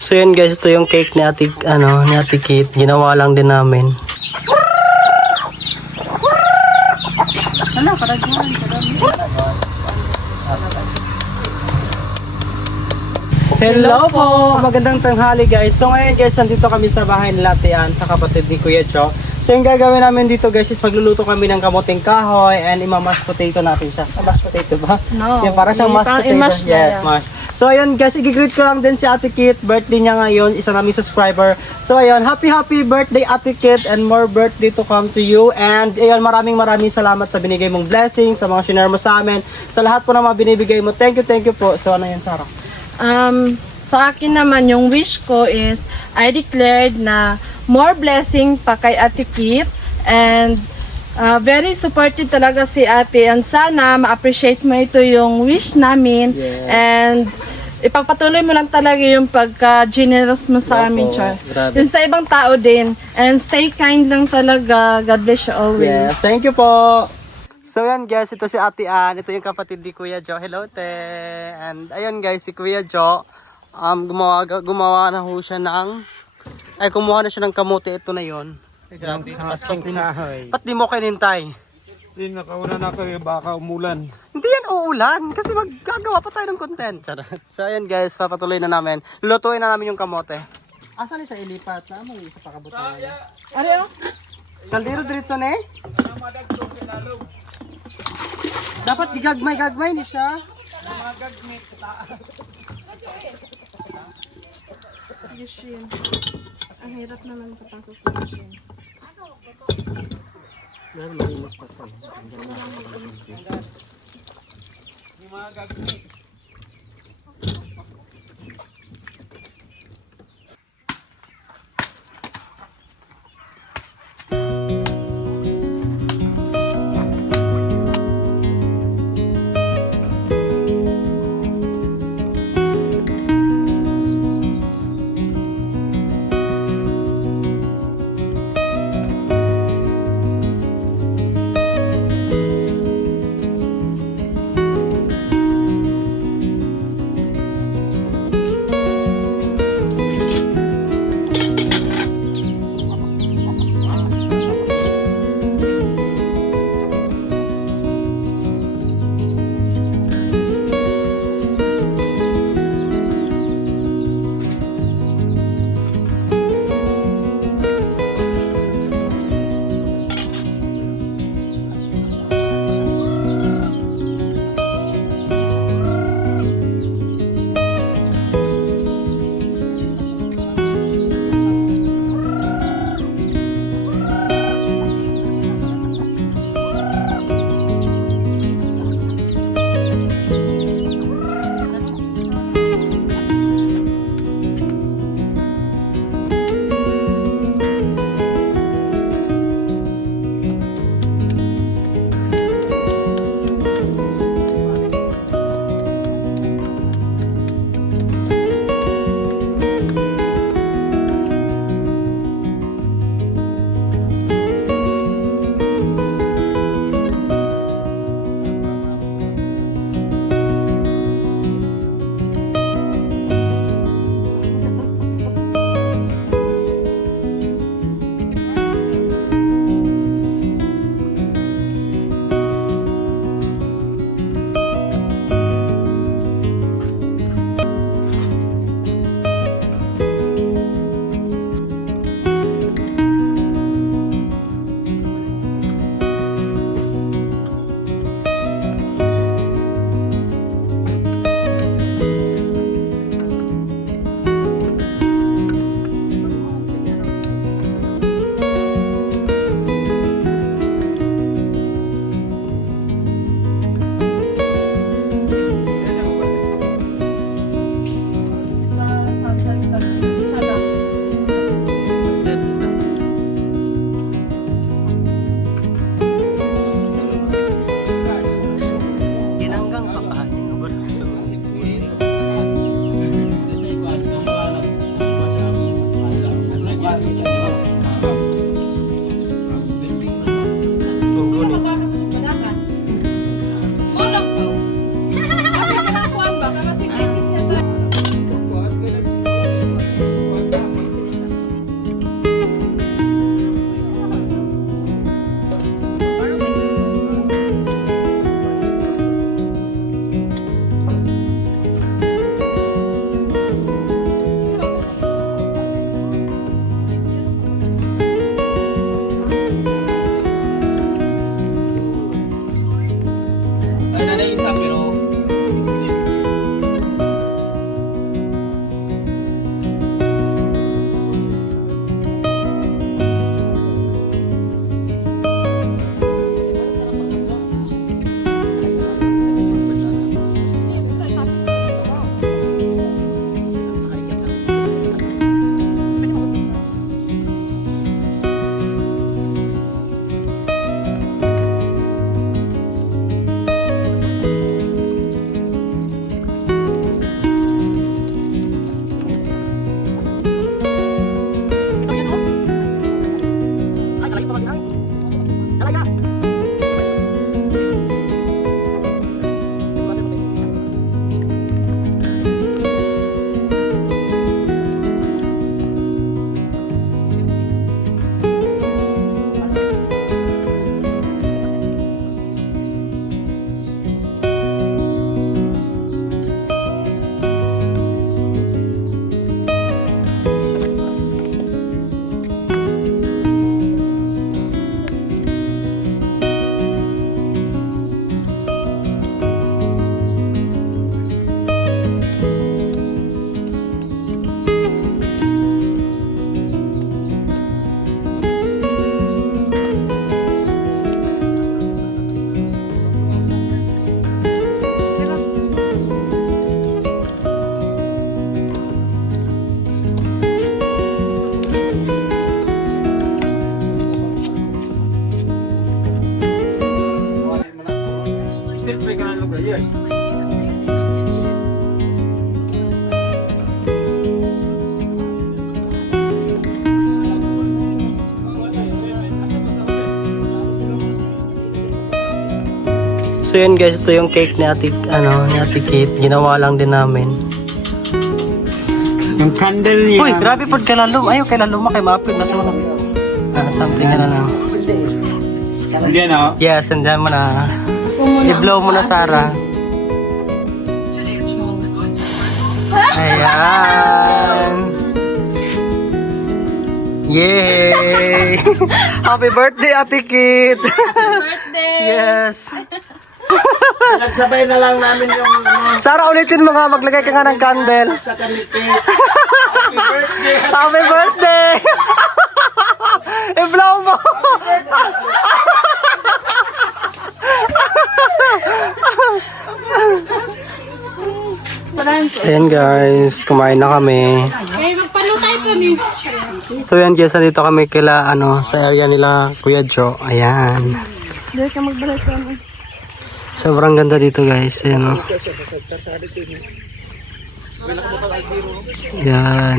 So yun guys, ito yung cake ni Ate Kit. Ginawa lang din namin. Hello po! Magandang tanghali guys. So ngayon guys, nandito kami sa bahay ni Latian sa kapatid ni Kuya Cho. So yung gagawin namin dito guys is magluluto kami ng kamuting kahoy and ima-mashed potato natin siya. Mashed potato ba? No. Yung para siyang mashed potato. I-mash na Yes, yan. mashed. So ayun guys, i-greet ko lang din si Ate Kit. Birthday niya ngayon, isa naming subscriber. So ayun, happy birthday Ate Kit and more birthday to come to you. And ayun, maraming salamat sa binigay mong blessings, sa mga shinare mo sa amin, sa lahat po na mga binibigay mo. Thank you po. So ano yan, Sarah? Sa akin naman, yung wish ko is, I declared na more blessing pa kay Ate Kit. And very supportive talaga si ate. And sana ma-appreciate mo ito yung wish namin. Yes. And ipagpatuloy mo lang talaga yung pagka-generous mo sa amin, Char. Grabe. Yung sa ibang tao din. And stay kind lang talaga. God bless you always. Yes, thank you po. So yan guys, ito si Ate Ann, ito yung kapatid ni Kuya Jo. Hello te. And ayun guys, si Kuya Jo, gumawa na ho siya kumuha na siya ng kamote. Ito na yon. Ay grabe, paspas din. Ba't di mo kinintay? Hindi, nakauna na kayo, baka umulan. Hindi yan uulan, kasi maggagawa pa tayo ng content. Charot. So ayun guys, papatuloy na namin. Lulutuin na namin yung kamote. Asan siya ilipat na? May isa pa kabuto na yan. Ano yun? Kaldero diretso na eh? Dapat gagmay ni siya. Yushin. Ang hirap naman makapasok sa Yushin. So yan guys, ito yung cake ni Ate, ni Ate Kate. Ginawa lang din namin. Yung candle niya. Uy, grabe po kay lalum. Ayaw kay lalum, kay mapit na sumunod. Something na lang. Yan o. Yes, and then mo na. I-blow mo na, Sarah. Ayan. Yay! Happy birthday, Ate Kit! Birthday! Yes! Nagsabay na lang namin yung Sarah, ulitin mo nga, maglagay ka nga ng candle. sa kamite. Happy birthday! Happy birthday! I-blow mo! Ayan guys, kumain na kami. Magpalutay kami. So yan guys, nandito kami kila sa area nila Kuya Joe. Ayan. Dahil ka magbalay kami. Sobrang ganda dito guys. Ayan. Yan.